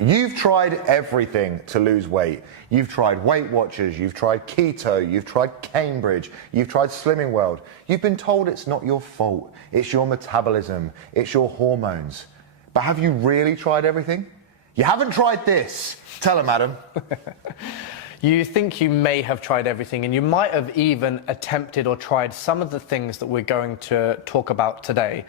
You've tried everything to lose weight. You've tried Weight Watchers, you've tried keto, you've tried Cambridge, you've tried Slimming World. You've been told it's not your fault. It's your metabolism, it's your hormones. But have you really tried everything? You haven't tried this. Tell them, Adam. You think you may have tried everything, and you might have even attempted or tried some of the things that we're going to talk about today,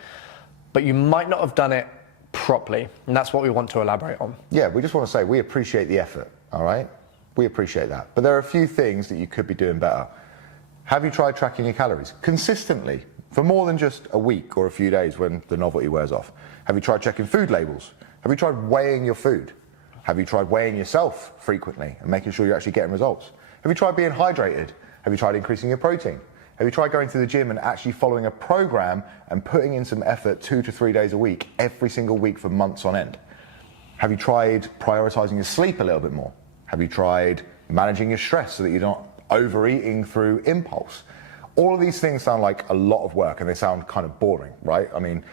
but you might not have done it properly, and that's what we want to elaborate on. Yeah, we just want to say we appreciate the effort, all right? We appreciate that. But there are a few things that you could be doing better. Have you tried tracking your calories consistently for more than just a week or a few days when the novelty wears off? Have you tried checking food labels? Have you tried weighing your food? Have you tried weighing yourself frequently and making sure you're actually getting results? Have you tried being hydrated? Have you tried increasing your protein? Have you tried going to the gym and actually following a program and putting in some effort 2 to 3 days a week, every single week for months on end? Have you tried prioritizing your sleep a little bit more? Have you tried managing your stress so that you're not overeating through impulse? All of these things sound like a lot of work and they sound kind of boring, right? I mean,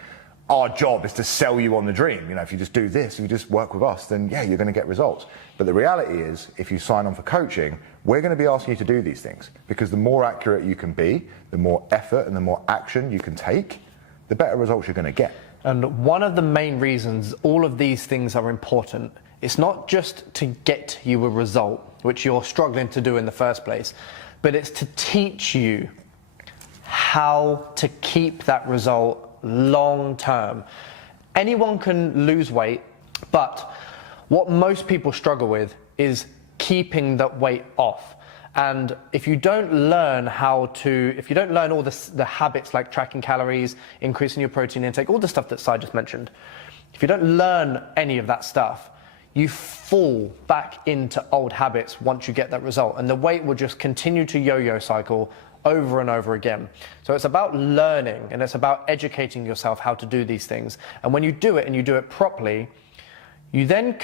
our job is to sell you on the dream. You know, if you just do this, if you just work with us, then yeah, you're going to get results. But the reality is, if you sign on for coaching, we're going to be asking you to do these things, because the more accurate you can be, the more effort and the more action you can take, the better results you're going to get. And one of the main reasons all of these things are important, it's not just to get you a result, which you're struggling to do in the first place, but it's to teach you how to keep that result long term. Anyone can lose weight, but what most people struggle with is keeping that weight off. And if you don't learn all the habits like tracking calories, increasing your protein intake, all the stuff that Sai just mentioned, if you don't learn any of that stuff, you fall back into old habits once you get that result, and the weight will just continue to yo-yo cycle over and over again. So it's about learning, and it's about educating yourself how to do these things. And when you do it and you do it properly, you don't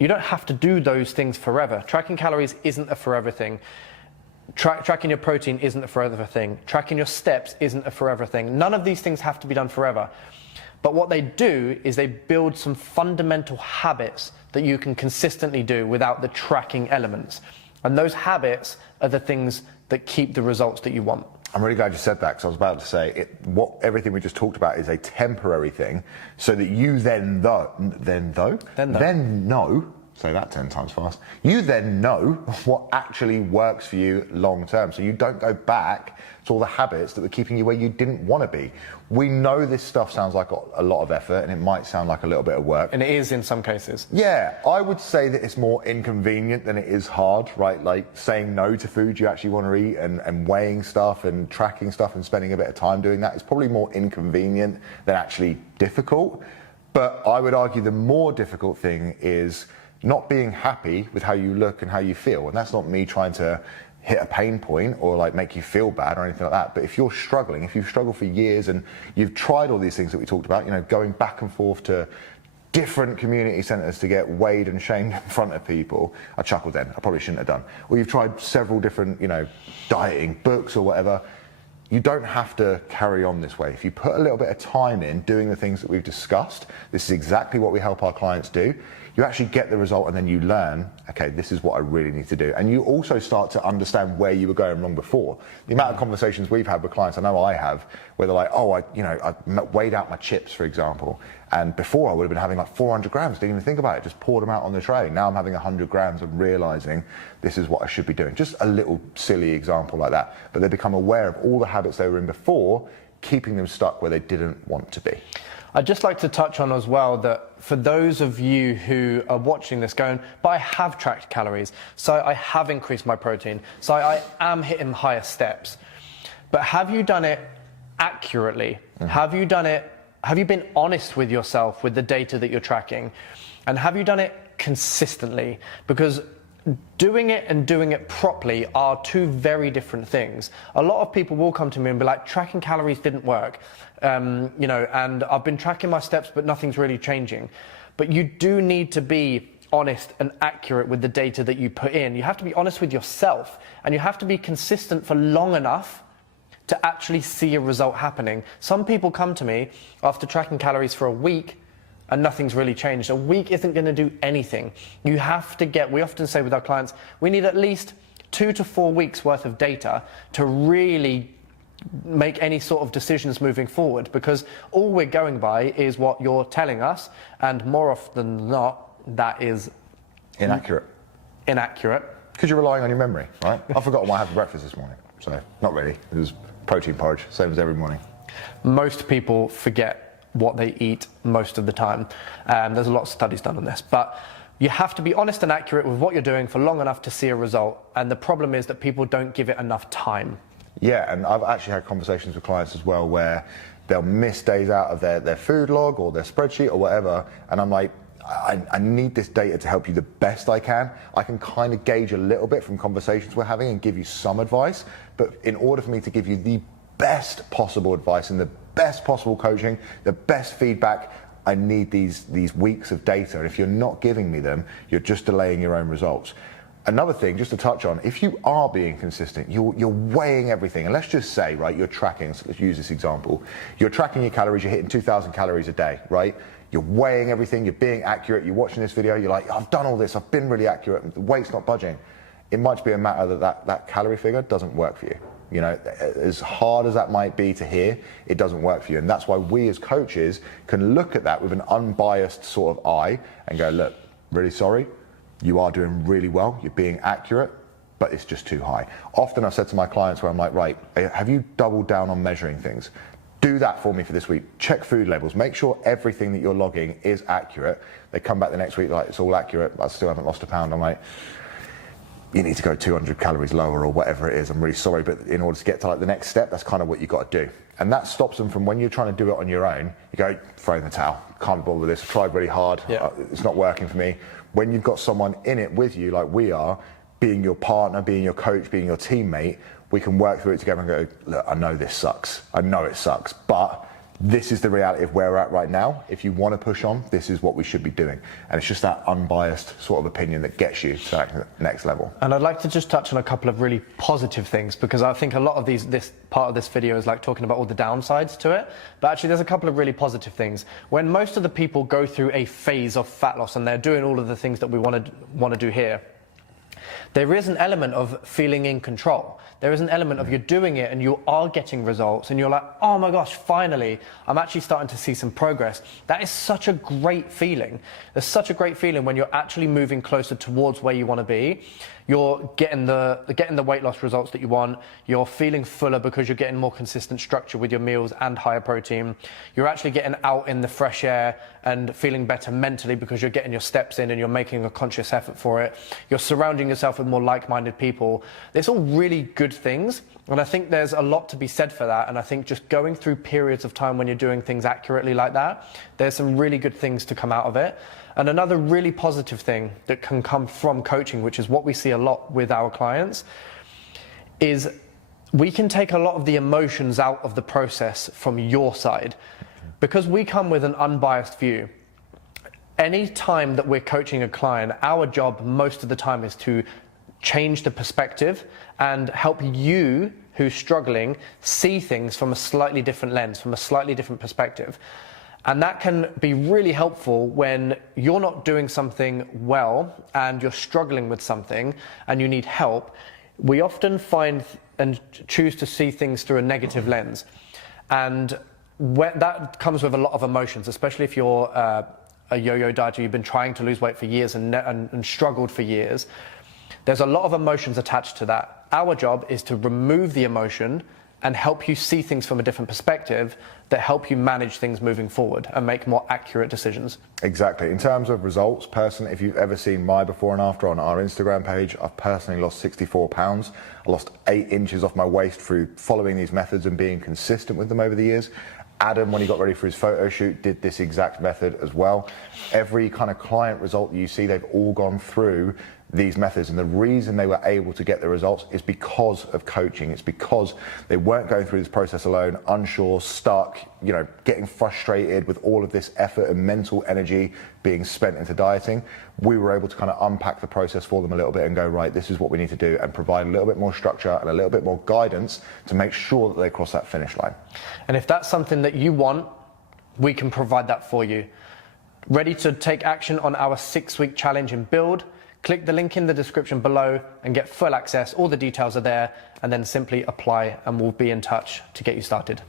have to do those things forever. Tracking calories isn't a forever thing. Tracking your protein isn't a forever thing. Tracking your steps isn't a forever thing. None of these things have to be done forever. But what they do is they build some fundamental habits that you can consistently do without the tracking elements. And those habits are the things that keep the results that you want. I'm really glad you said that, because I was about to say everything we just talked about is a temporary thing, so that you then know, say that 10 times fast, you then know what actually works for you long term, so you don't go back to all the habits that were keeping you where you didn't want to be. We know this stuff sounds like a lot of effort, and it might sound like a little bit of work. And it is in some cases. Yeah, I would say that it's more inconvenient than it is hard, right? Like saying no to food you actually want to eat, and weighing stuff and tracking stuff and spending a bit of time doing that is probably more inconvenient than actually difficult. But I would argue the more difficult thing is not being happy with how you look and how you feel. And that's not me trying to hit a pain point or like make you feel bad or anything like that. But if you're struggling, if you've struggled for years and you've tried all these things that we talked about, you know, going back and forth to different community centers to get weighed and shamed in front of people, I chuckled then, I probably shouldn't have done. Or you've tried several different, you know, dieting books or whatever, you don't have to carry on this way. If you put a little bit of time in doing the things that we've discussed, this is exactly what we help our clients do. You actually get the result, and then you learn, okay, this is what I really need to do. And you also start to understand where you were going wrong before. The amount of conversations we've had with clients, I know I have, where they're like, oh, I weighed out my chips, for example. And before I would have been having like 400 grams, didn't even think about it, just poured them out on the tray. Now I'm having 100 grams and realizing this is what I should be doing. Just a little silly example like that. But they become aware of all the habits they were in before, keeping them stuck where they didn't want to be. I'd just like to touch on as well that for those of you who are watching this going, but I have tracked calories, so I have increased my protein, so I am hitting higher steps. But have you done it accurately? Mm-hmm. Have you been honest with yourself with the data that you're tracking? And have you done it consistently? Because doing it and doing it properly are two very different things. A lot of people will come to me and be like, tracking calories didn't work, and I've been tracking my steps, but nothing's really changing. But you do need to be honest and accurate with the data that you put in. You have to be honest with yourself, and you have to be consistent for long enough to actually see a result happening. Some people come to me after tracking calories for a week and nothing's really changed. A week isn't going to do anything. You have to get, we often say with our clients, we need at least 2 to 4 weeks worth of data to really make any sort of decisions moving forward, because all we're going by is what you're telling us, and more often than not, that is inaccurate. Because you're relying on your memory, right? I've forgotten what I had for breakfast this morning, so not really. It was protein porridge, same as every morning. Most people forget what they eat most of the time. There's a lot of studies done on this, but you have to be honest and accurate with what you're doing for long enough to see a result. And the problem is that people don't give it enough time. Yeah, and I've actually had conversations with clients as well where they'll miss days out of their food log or their spreadsheet or whatever, and I'm like, I need this data to help you the best I can. I can kind of gauge a little bit from conversations we're having and give you some advice, but in order for me to give you the best possible advice and the best possible coaching, the best feedback, I need these weeks of data. And if you're not giving me them, you're just delaying your own results. Another thing, just to touch on, if you are being consistent, you're weighing everything, and let's just say, right, you're tracking, so let's use this example, you're tracking your calories, you're hitting 2,000 calories a day, right? You're weighing everything, you're being accurate, you're watching this video, you're like, I've done all this, I've been really accurate, the weight's not budging. It might be a matter that calorie figure doesn't work for you. You know, as hard as that might be to hear, it doesn't work for you. And that's why we as coaches can look at that with an unbiased sort of eye and go, look, really sorry, you are doing really well, you're being accurate, but it's just too high. Often I've said to my clients where I'm like, right, have you doubled down on measuring things? Do that for me for this week. Check food labels. Make sure everything that you're logging is accurate. They come back the next week like, it's all accurate, I still haven't lost a pound. I'm like, you need to go 200 calories lower or whatever it is. I'm really sorry, but in order to get to like the next step, that's kind of what you got to do. And that stops them from, when you're trying to do it on your own, you go, throw in the towel, can't bother with this, I've tried really hard, it's not working for me. When you've got someone in it with you, like we are, being your partner, being your coach, being your teammate, we can work through it together and go, look, I know this sucks. I know it sucks, but this is the reality of where we're at right now. If you want to push on, this is what we should be doing. And it's just that unbiased sort of opinion that gets you to that next level. And I'd like to just touch on a couple of really positive things, because I think a lot of this part of this video is like talking about all the downsides to it. But actually there's a couple of really positive things. When most of the people go through a phase of fat loss and they're doing all of the things that we want to do here, there is an element of feeling in control. There is an element of you're doing it and you are getting results and you're like, oh my gosh, finally, I'm actually starting to see some progress. That is such a great feeling. There's such a great feeling when you're actually moving closer towards where you want to be. You're getting the weight loss results that you want. You're feeling fuller because you're getting more consistent structure with your meals and higher protein. You're actually getting out in the fresh air and feeling better mentally because you're getting your steps in and you're making a conscious effort for it. You're surrounding yourself with more like-minded people. It's all really good things. And I think there's a lot to be said for that. And I think just going through periods of time when you're doing things accurately like that, there's some really good things to come out of it. And another really positive thing that can come from coaching, which is what we see a lot with our clients, is we can take a lot of the emotions out of the process from your side. Because we come with an unbiased view. Any time that we're coaching a client, our job most of the time is to change the perspective and help you who's struggling see things from a slightly different lens, from a slightly different perspective. And that can be really helpful when you're not doing something well and you're struggling with something and you need help. We often find and choose to see things through a negative lens. And that comes with a lot of emotions, especially if you're a yo-yo dieter, you've been trying to lose weight for years and struggled for years. There's a lot of emotions attached to that. Our job is to remove the emotion and help you see things from a different perspective that help you manage things moving forward and make more accurate decisions. Exactly. In terms of results, personally, if you've ever seen my before and after on our Instagram page, I've personally lost 64 pounds. I lost 8 inches off my waist through following these methods and being consistent with them over the years. Adam, when he got ready for his photo shoot, did this exact method as well. Every kind of client result that you see, they've all gone through these methods, and the reason they were able to get the results is because of coaching. It's because they weren't going through this process alone, unsure, stuck, you know, getting frustrated with all of this effort and mental energy being spent into dieting. We were able to kind of unpack the process for them a little bit and go, right, this is what we need to do, and provide a little bit more structure and a little bit more guidance to make sure that they cross that finish line. And if that's something that you want, we can provide that for you. Ready to take action on our 6-week challenge and build? Click the link in the description below and get full access. All the details are there, and then simply apply and we'll be in touch to get you started.